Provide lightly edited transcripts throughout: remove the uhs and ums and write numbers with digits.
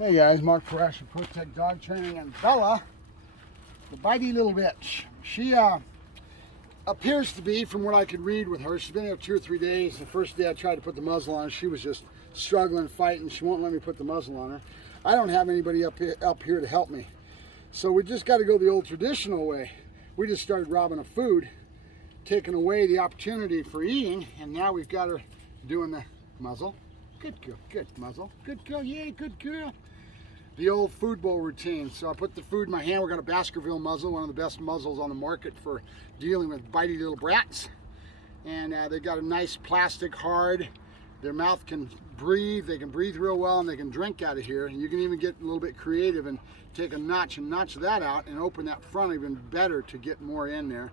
Hey guys, Mark Ferrasci, Protect Dog Training, and Bella, the bitey little bitch. She appears to be, from what I could read with her, she's been here 2 or 3 days. The first day I tried to put the muzzle on her, she was just struggling, fighting. She won't let me put the muzzle on her. I don't have anybody up here to help me. So we just got to go the old traditional way. We just started robbing her food, taking away the opportunity for eating, and now we've got her doing the muzzle. Good girl, good muzzle, good girl, yay, good girl. The old food bowl routine. So I put the food in my hand. We got a Baskerville muzzle, one of the best muzzles on the market for dealing with bitey little brats. And they got a nice plastic hard. Their mouth can breathe. They can breathe real well, and they can drink out of here. And you can even get a little bit creative and take a notch and notch that out and open that front even better to get more in there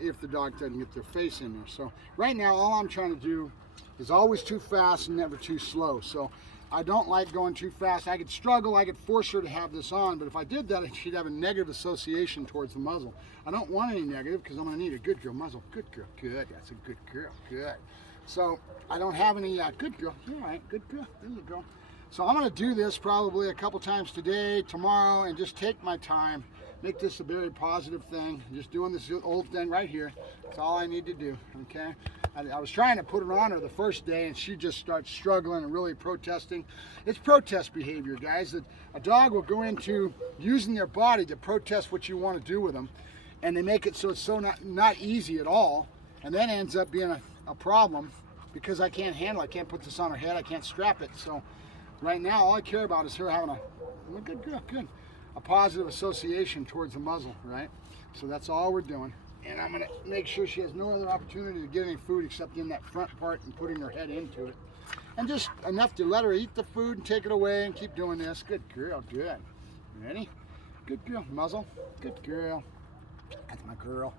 if the dog doesn't get their face in there. So right now, all I'm trying to do is always too fast and never too slow. So I don't like going too fast. I could struggle, I could force her to have this on, but if I did that, she'd have a negative association towards the muzzle. I don't want any negative because I'm gonna need a good girl muzzle. Good girl, good, that's a good girl, good. So I don't have any, good girl, all right, good girl, there you go. So I'm gonna do this probably a couple times today, tomorrow, and just take my time, make this a very positive thing. Just doing this old thing right here. That's all I need to do, okay? I was trying to put it on her the first day, and she just starts struggling and really protesting. It's protest behavior, guys. That a dog will go into using their body to protest what you want to do with them, and they make it so it's so not easy at all, and then ends up being a problem because I can't handle it. I can't put this on her head. I can't strap it. So right now, all I care about is her having a good girl, good. A positive association towards the muzzle, right? So that's all we're doing. And I'm gonna make sure she has no other opportunity to get any food except in that front part and putting her head into it. And just enough to let her eat the food and take it away and keep doing this. Good girl, good. Ready? Good girl, muzzle. Good girl. That's my girl.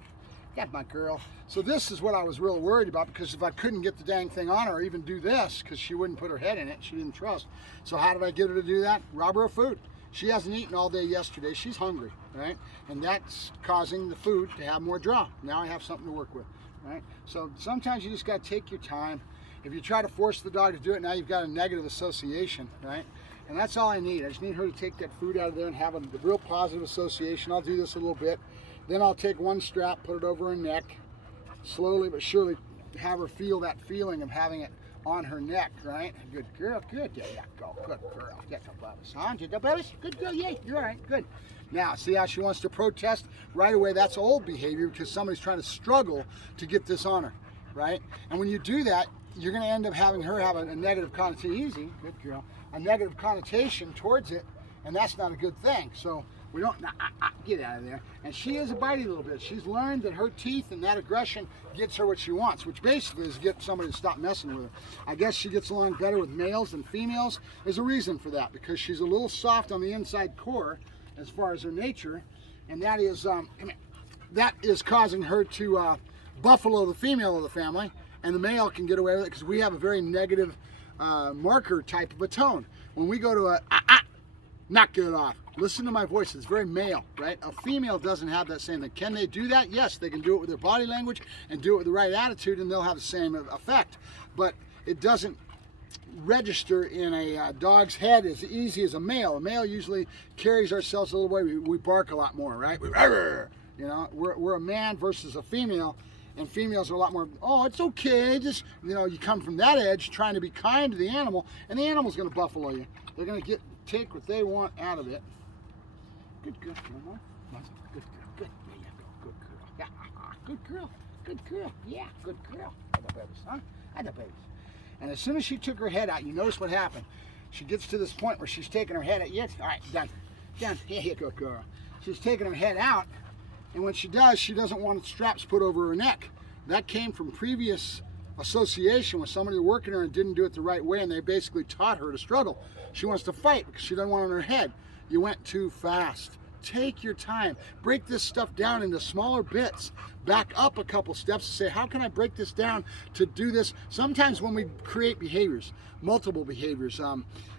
That's my girl. So this is what I was real worried about, because if I couldn't get the dang thing on her or even do this, because she wouldn't put her head in it, she didn't trust. So how did I get her to do that? Rob her of food. She hasn't eaten all day yesterday. She's hungry, right? And that's causing the food to have more draw. Now I have something to work with, right? So sometimes you just got to take your time. If you try to force the dog to do it, now you've got a negative association, right? And that's all I need. I just need her to take that food out of there and have a real positive association. I'll do this a little bit. Then I'll take one strap, put it over her neck, slowly but surely have her feel that feeling of having it on her neck, right? Good girl, good. There you go, good girl. Get the bubbles, huh? Get the bubbles? Good girl, yay, you're all right, good. Now, see how she wants to protest? Right away, that's old behavior because somebody's trying to struggle to get this on her, right? And when you do that, you're gonna end up having her have a negative connotation, easy, good girl, a negative connotation towards it, and that's not a good thing. So we don't, get out of there. And she is a bitey little bit. She's learned that her teeth and that aggression gets her what she wants, which basically is get somebody to stop messing with her. I guess she gets along better with males than females. There's a reason for that, because she's a little soft on the inside core as far as her nature, and that is, that is causing her to buffalo the female of the family, and the male can get away with it because we have a very negative marker type of a tone. When we go to a knock it off. Listen to my voice, it's very male, right? A female doesn't have that same thing. Can they do that? Yes, they can do it with their body language and do it with the right attitude, and they'll have the same effect. But it doesn't register in a dog's head as easy as a male. A male usually carries ourselves a little way. We bark a lot more, right? You know, we're a man versus a female, and females are a lot more, oh, it's okay, just, you know, you come from that edge trying to be kind to the animal, and the animal's going to buffalo you. They're going to take what they want out of it. Good girl, good girl, good. There you go, good girl. Yeah, good girl, good girl. Yeah, good girl. Other babies, huh? Other babies. And as soon as she took her head out, you notice what happened. She gets to this point where she's taking her head out. Yes, all right, done. Done. Here you go, girl. She's taking her head out, and when she does, she doesn't want straps put over her neck. That came from previous association with somebody working her and didn't do it the right way, and they basically taught her to struggle. She wants to fight because she doesn't want it on her head. You went too fast. Take your time. Break this stuff down into smaller bits. Back up a couple steps and say, how can I break this down to do this? Sometimes when we create behaviors, multiple behaviors,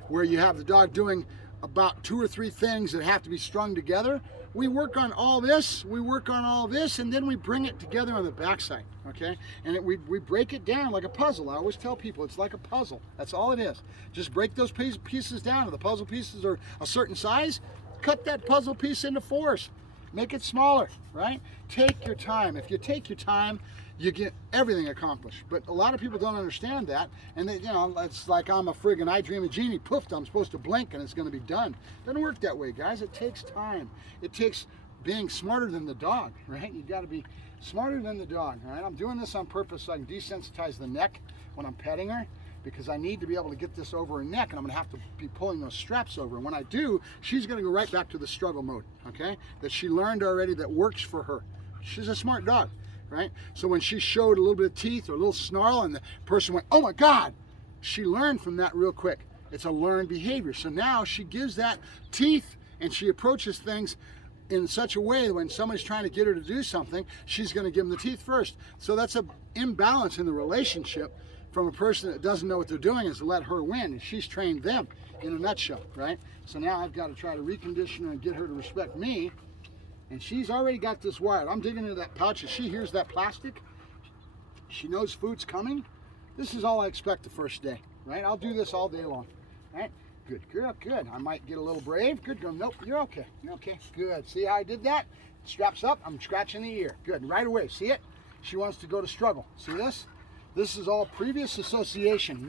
where you have the dog doing about 2 or 3 things that have to be strung together. We work on all this, and then we bring it together on the backside, okay? And we break it down like a puzzle. I always tell people it's like a puzzle. That's all it is. Just break those pieces down. If the puzzle pieces are a certain size, cut that puzzle piece into 4s. Make it smaller, right? Take your time. If you take your time, you get everything accomplished. But a lot of people don't understand that, and they, it's like I'm a friggin' I Dream a Genie. Poof, I'm supposed to blink and it's going to be done. Doesn't work that way, guys. It takes time. It takes being smarter than the dog, right? You got to be smarter than the dog, right? I'm doing this on purpose so I can desensitize the neck when I'm petting her, because I need to be able to get this over her neck, and I'm gonna have to be pulling those straps over. And when I do, she's gonna go right back to the struggle mode, okay? That she learned already that works for her. She's a smart dog, right? So when she showed a little bit of teeth or a little snarl and the person went, oh my God, she learned from that real quick. It's a learned behavior. So now she gives that teeth and she approaches things in such a way that when somebody's trying to get her to do something, she's gonna give them the teeth first. So that's an imbalance in the relationship from a person that doesn't know what they're doing, is to let her win, and she's trained them in a nutshell, right? So now I've got to try to recondition her and get her to respect me, and she's already got this wired. I'm digging into that pouch, and she hears that plastic. She knows food's coming. This is all I expect the first day, right? I'll do this all day long, right? Good girl, good. I might get a little brave. Good girl. Nope, you're okay. You're okay. Good. See how I did that? Straps up. I'm scratching the ear. Good. Right away. See it? She wants to go to struggle. See this? This is all previous association,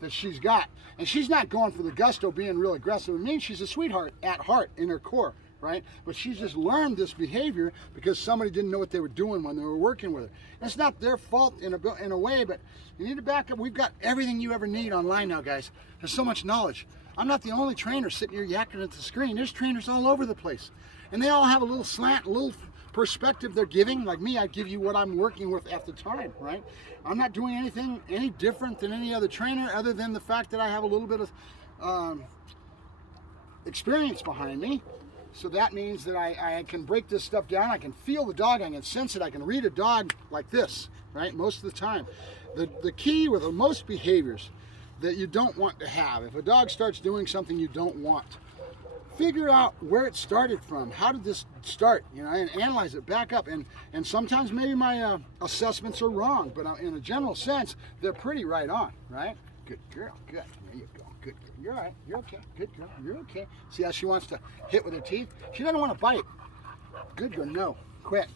that she's got. And she's not going for the gusto, being real aggressive. It means she's a sweetheart at heart, in her core, right? But she's just learned this behavior because somebody didn't know what they were doing when they were working with her. And it's not their fault in a way, but you need to back up. We've got everything you ever need online now, guys. There's so much knowledge. I'm not the only trainer sitting here yakking at the screen. There's trainers all over the place. And they all have a little slant, a little perspective they're giving. Like me, I give you what I'm working with at the time, right? I'm not doing anything any different than any other trainer, other than the fact that I have a little bit of experience behind me. So that means that I can break this stuff down. I can feel the dog, I can sense it, I can read a dog like this, right? Most of the time. The key with most behaviors that you don't want to have, if a dog starts doing something you don't want, figure out where it started from. How did this start? And analyze it, back up. And sometimes maybe my assessments are wrong, but in a general sense, they're pretty right on, right? Good girl, good. There you go. Good girl. You're all right. You're okay. Good girl. You're okay. See how she wants to hit with her teeth? She doesn't want to bite. Good girl. No. Quit.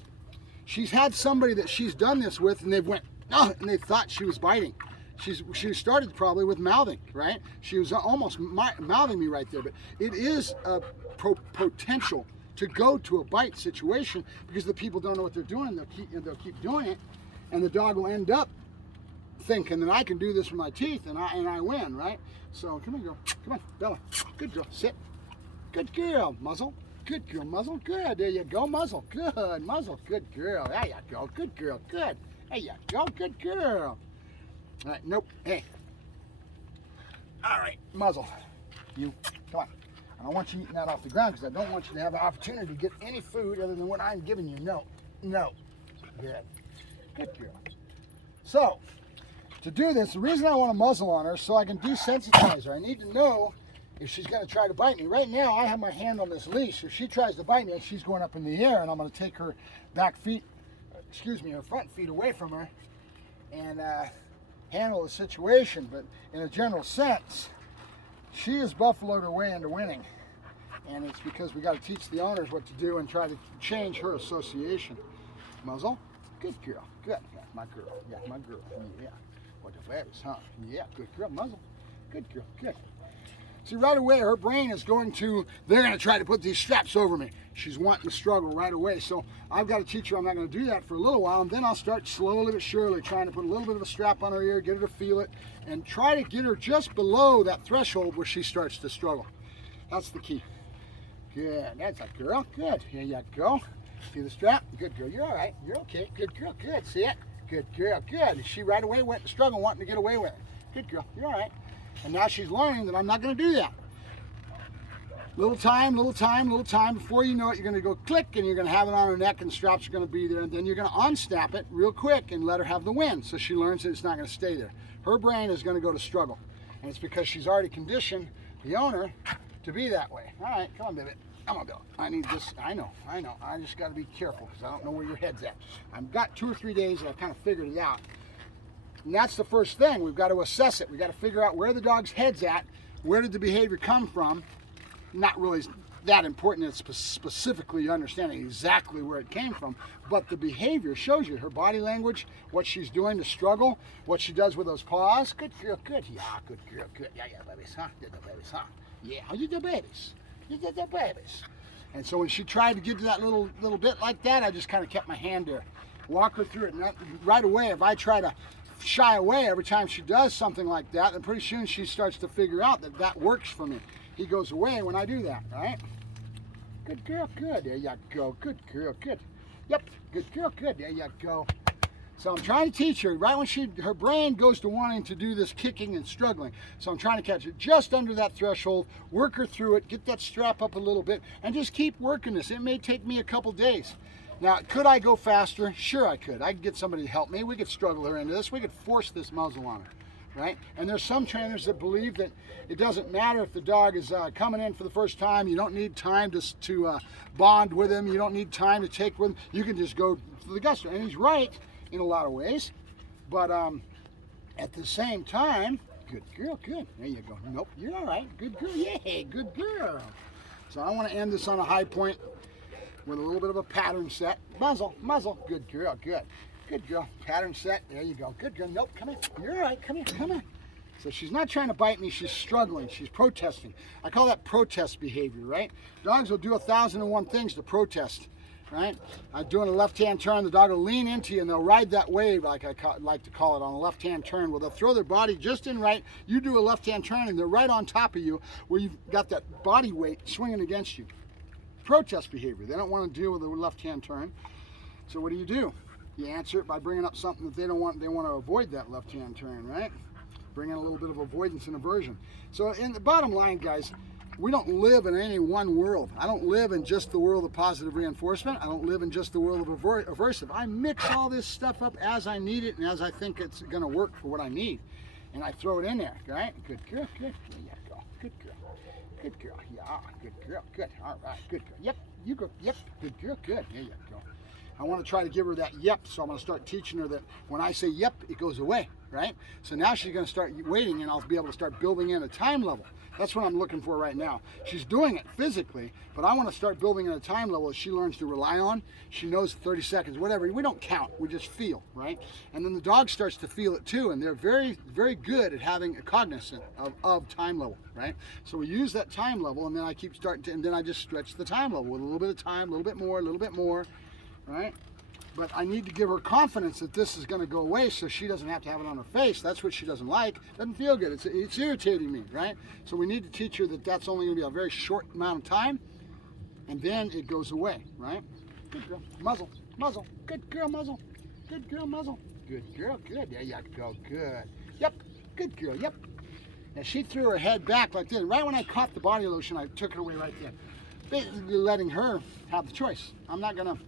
She's had somebody that she's done this with, and they went, oh, and they thought she was biting. She started probably with mouthing, right? She was almost mouthing me right there, but it is a potential to go to a bite situation because the people don't know what they're doing. They'll keep doing it, and the dog will end up thinking that I can do this with my teeth and I win, right? So come on, girl. Come on, Bella. Good girl. Sit. Good girl. Muzzle. Good girl. Muzzle. Good. There you go. Muzzle. Good. Muzzle. Good girl. There you go. Good girl. Good. There you go. Good girl. All right, nope, hey. All right, muzzle. You, come on. I don't want you eating that off the ground because I don't want you to have an opportunity to get any food other than what I'm giving you. No, no. Good. Good girl. So, to do this, the reason I want a muzzle on her is so I can desensitize her. I need to know if she's going to try to bite me. Right now, I have my hand on this leash. If she tries to bite me, she's going up in the air, and I'm going to take her back feet, her front feet away from her, and handle the situation. But in a general sense, she has buffaloed her way into winning, and it's because we got to teach the owners what to do and try to change her association. Muzzle, good girl, good, yeah, my girl, yeah. What the fabulous, huh? Yeah, good girl, muzzle, good girl, good. See, right away, her brain is going to, they're going to try to put these straps over me. She's wanting to struggle right away. So I've got to teach her I'm not going to do that for a little while, and then I'll start slowly but surely trying to put a little bit of a strap on her ear, get her to feel it, and try to get her just below that threshold where she starts to struggle. That's the key. Good, that's a girl, good. Here you go. See the strap? Good girl, you're all right, you're okay. Good girl, good, see it? Good girl, good. She right away went to struggle, wanting to get away with it. Good girl, you're all right. And now she's learning that I'm not going to do that. Little time, before you know it, you're going to go click, and you're going to have it on her neck, and the straps are going to be there, and then you're going to unsnap it real quick and let her have the win, so she learns that it's not going to stay there. Her brain is going to go to struggle, and it's because she's already conditioned the owner to be that way. All right, come on, baby. Come on, Bill. I need this. I know. I just got to be careful because I don't know where your head's at. I've got 2 or 3 days and I've kind of figured it out. And that's the first thing. We've got to assess it. We've got to figure out where the dog's head's at. Where did the behavior come from? Not really that important. It's specifically understanding exactly where it came from. But the behavior shows you her body language, what she's doing to struggle, what she does with those paws. Good girl, good. Yeah, good girl, good. Yeah, babies, huh? Did the babies, huh? Yeah, you did the babies. You did the babies. And so when she tried to get to that little bit like that, I just kind of kept my hand there. Walk her through it. And right away, if I try to shy away every time she does something like that, then pretty soon she starts to figure out that that works for me. He goes away when I do that, right? Good girl, good. There you go. Good girl, good. Yep, good girl, good. There you go. So I'm trying to teach her right when her brain goes to wanting to do this kicking and struggling. So I'm trying to catch her just under that threshold, work her through it, get that strap up a little bit, and just keep working this. It may take me a couple days. Now, could I go faster? Sure I could. I could get somebody to help me. We could struggle her into this. We could force this muzzle on her, right? And there's some trainers that believe that it doesn't matter if the dog is coming in for the first time. You don't need time to bond with him. You don't need time to take with him. You can just go to the gusto. And he's right in a lot of ways. But at the same time, good girl, good. There you go. Nope, you're all right. Good girl. Yay, good girl. So I want to end this on a high point with a little bit of a pattern set. Muzzle, muzzle. Good girl, good. Good girl. Pattern set. There you go. Good girl. Nope, come here. You're all right. Come here, come here. So she's not trying to bite me. She's struggling. She's protesting. I call that protest behavior, right? Dogs will do 1,001 things to protest, right? Doing a left-hand turn, the dog will lean into you and they'll ride that wave, like I like to call it, on a left-hand turn, where they'll throw their body just in right. You do a left-hand turn and they're right on top of you where you've got that body weight swinging against you. Protest behavior. They don't want to deal with a left-hand turn. So what do? You answer it by bringing up something that they don't want. They want to avoid that left-hand turn, right? Bring in a little bit of avoidance and aversion. So in the bottom line, guys, we don't live in any one world. I don't live in just the world of positive reinforcement. I don't live in just the world of aversive. I mix all this stuff up as I need it and as I think it's going to work for what I need. And I throw it in there, right? Good girl, good. There you go. Good girl. Good girl. Yeah, good girl. Good. All right. Good girl. Yep. You go. Yep. Good girl. Good. There you go. I want to try to give her that yep, so I'm going to start teaching her that when I say yep, it goes away, right? So now she's going to start waiting, and I'll be able to start building in a time level. That's what I'm looking for right now. She's doing it physically, but I want to start building in a time level that she learns to rely on. She knows 30 seconds, whatever. We don't count. We just feel, right? And then the dog starts to feel it too, and they're very, very good at having a cognizant of time level, right? So we use that time level, and then I keep starting to, and then I just stretch the time level with a little bit of time, a little bit more, right? But I need to give her confidence that this is going to go away so she doesn't have to have it on her face. That's what she doesn't like. Doesn't feel good. It's irritating me, right? So we need to teach her that that's only going to be a very short amount of time, and then it goes away, right? Good girl. Muzzle. Muzzle. Good girl, muzzle. Good girl, muzzle. Good girl. Good. There you go. Good. Yep. Good girl. Yep. Now she threw her head back like this. Right when I caught the body lotion, I took her away right there. Basically letting her have the choice. I'm not going to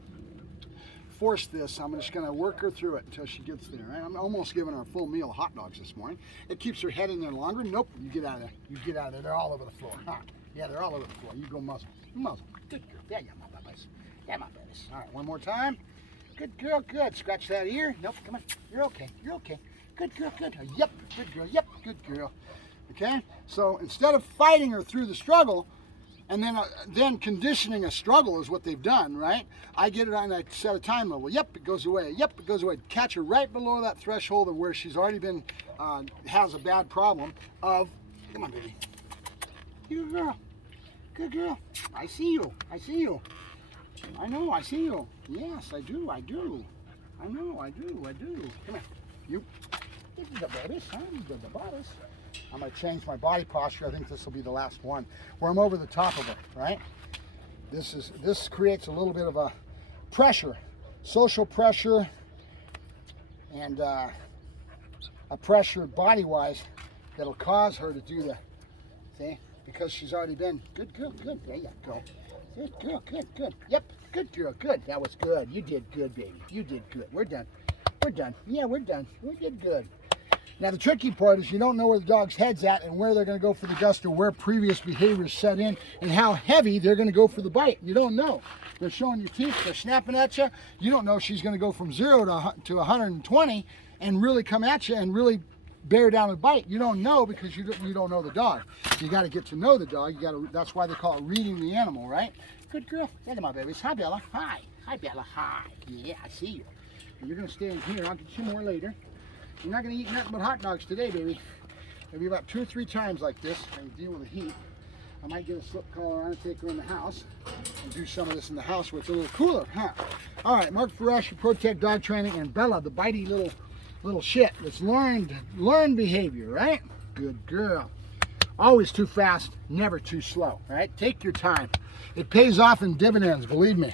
force this. I'm just going to work her through it until she gets there, right? I'm almost giving her a full meal of hot dogs this morning. It keeps her head in there longer. Nope, you get out of there. You get out of there. They're all over the floor. Huh? Yeah, they're all over the floor. You go muzzle. Muzzle. Good girl. Yeah, my babies. Yeah, my babies. All right, one more time. Good girl, good. Scratch that ear. Nope, come on. You're okay. You're okay. Good girl, good. Yep, good girl. Yep, good girl. Okay? So instead of fighting her through the struggle, and then conditioning a struggle is what they've done, right? I get it on that set a time level. Yep, it goes away. Yep, it goes away. Catch her right below that threshold of where she's already been, has a bad problem of, come on, baby. Good girl. Good girl. I see you. I see you. I know, I see you. Yes, I do. I do. I know, I do. I do. Come here. You. This is the babies, huh? These are the bodies. I'm going to change my body posture. I think this will be the last one, where I'm over the top of it, right? This creates a little bit of a pressure, social pressure, and a pressure body-wise that'll cause her to do the, see, because she's already been, good girl, good, there you go. Good girl, good, good. Yep, good girl, good. That was good. You did good, baby. You did good. We're done. We're done. Yeah, we're done. We did good. Now the tricky part is you don't know where the dog's head's at and where they're going to go for the gust or where previous behaviors set in and how heavy they're going to go for the bite. You don't know. They're showing you teeth, they're snapping at you. You don't know if she's going to go from 0 to 120 and really come at you and really bear down and bite. You don't know because you don't know the dog. You got to get to know the dog. That's why they call it reading the animal, right? Good girl. Look at my babies. Hi, Bella. Hi. Hi, Bella. Hi. Yeah, I see you. And you're going to stay in here. I'll get you more later. You're not going to eat nothing but hot dogs today, baby. Maybe about 2 or 3 times like this and deal with the heat. I might get a slip collar on and take her in the house and do some of this in the house where it's a little cooler, huh? All right, Mark Ferrasci, Protect Dog Training, and Bella, the bitey little shit that's learned behavior, right? Good girl. Always too fast, never too slow, right? Take your time. It pays off in dividends, believe me.